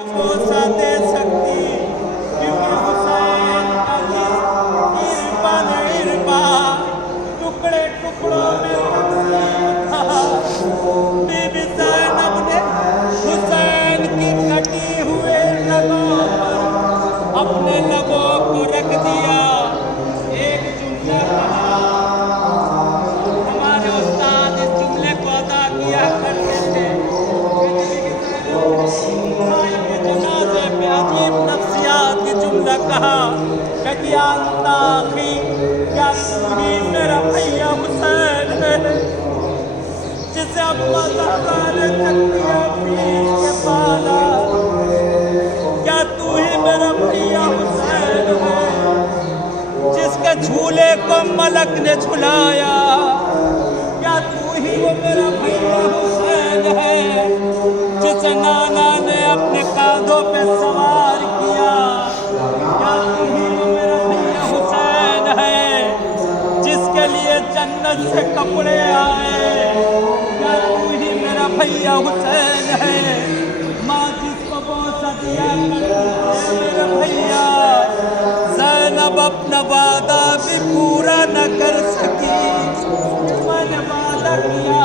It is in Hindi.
भरोसा दे सकती क्योंकि हुसैन का इरफान टुकड़े टुकड़ों में तकसीम था। बीबी ज़ैनब ने हुसैन की कटी हुए लगों पर अपने लबों को रख दिया। एक जुमला कहा, हमारे उस्ताद इस जुमले को अदा किया करते थे। जनाजे पे अजीब नफ्सियात की जुमला कहा कि क्या तू ही मेरा भैया हुसैन है जिसे अब्बा ज़हरा ने तकिया पीठ के पाला। क्या तू ही मेरा भैया हुसैन है जिसके झूले को मलक ने झुलाया। क्या तू ही वो मेरा भैया हुसैन है जिसे नाना ने अपने कांधों पे सवार किया। क्या तू ही वो मेरा भैया हुसैन है जिसके लिए जन्नत से कपड़े आए। क्या तू ही मेरा भैया हुसैन है माँ जिसको बोसा दिया करती मेरा भैया। ज़ैनब अपना वादा भी पूरा न कर सकी। मैंने वादा किया